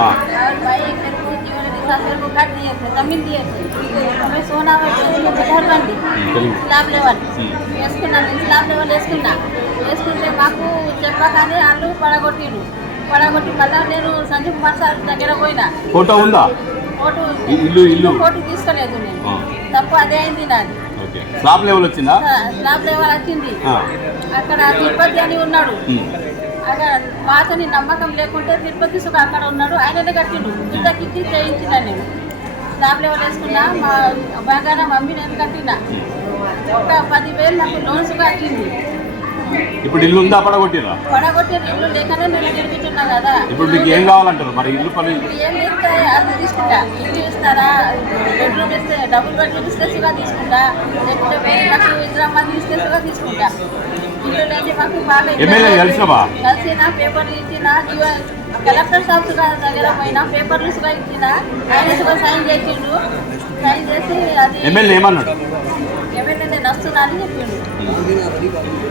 और भाई मेरे को जीवन के साथ मेरे को काट दिए थे, जमीन दिए थे। हमें सोना बेटर బండి స్లాబ్ లెవెల్ వేసుకున్నాను, స్లాబ్ లెవెల్ వేసుకుంటే మాకు చెప్పగానే వాళ్ళు పడగొట్టిండు. పడగొట్టి మళ్ళీ నేను సంజయ్ కుమార్ సార్ దగ్గర పోయినా. ఫోటో ఉందా? ఫోటో తీసుకోలేదు నేను, తప్పు అదే అయింది నాది. స్లాబ్ లెవెల్ వచ్చిందా? స్లాబ్ లెవెల్ వచ్చింది. అక్కడ తిరుపతి అని ఉన్నాడు, అక్కడ మాతోని నమ్మకం లేకుంటే తిరుపతి సుఖ అక్కడ ఉన్నాడు, ఆయననే కట్టిండు. ఇంతకిచ్చి చేయించిన నేను స్లాబ్ లెవెల్ వేసుకున్నా. మా బంగారం మమ్మీ నేను కట్టినా. ఒక 10,000 నాకు లోన్స్గా వచ్చింది. ఇప్పుడు ఇల్లు ఉందా? పడగొట్టిరా? పడగొట్టిన ఇల్లు లేకనే నేను తిరుగుతున్నా కదా. ఇప్పుడు మీకు ఏం కావాలంటారు మరి? ఇల్లు పని ఏం ఇస్తాయి అది తీసుకుంటా. ఇల్లు ఇస్తారా? బెడ్రూమ్ ఇస్తే డబుల్ బెడ్రూమ్ ఇస్తే సుగా తీసుకుంటా, లేకుంటే వేరే నాకు ఇంద్రమ్మ ఇస్తే సుగా తీసుకుంటా. ఇల్లు లేని మాకు బాగా కలిసిన పేపర్లు ఇచ్చిన, కలెక్టర్ సాబ్ సుగా దగ్గర పోయినా పేపర్లు సుగా ఇచ్చిన, ఆయన సుగా సైన్ చేసిండు. సైన్ చేసి అది ఎమ్మెల్యే ఏమన్నాడు? ఎమ్మెల్యే నేను వస్తున్నా అని చెప్పిండు.